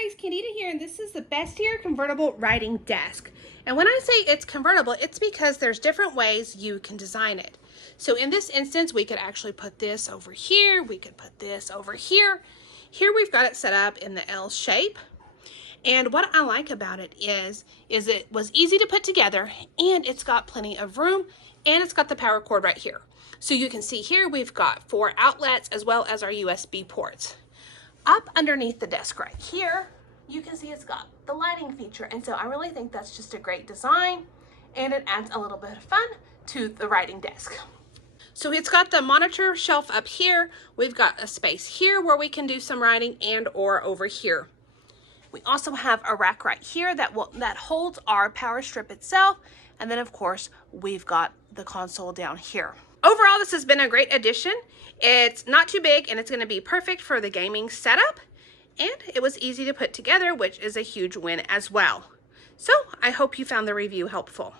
guys, Candida here, and this is the Bestier convertible writing desk. And when I say it's convertible, it's because there's different ways you can design it. So in this instance, we could actually put this over here. We could put this over here. Here we've got it set up in the L shape. And what I like about it is it was easy to put together, and it's got plenty of room, and it's got the power cord right here. So you can see here we've got 4 outlets as well as our USB ports. Up underneath the desk right here, you can see it's got the lighting feature, and so I really think that's just a great design, and it adds a little bit of fun to the writing desk. So it's got the monitor shelf up here. We've got a space here where we can do some writing, and or over here. We also have a rack right here that holds our power strip itself, and then of course we've got the console down here. Overall, this has been a great addition. It's not too big, and it's going to be perfect for the gaming setup, and it was easy to put together, which is a huge win as well. So I hope you found the review helpful.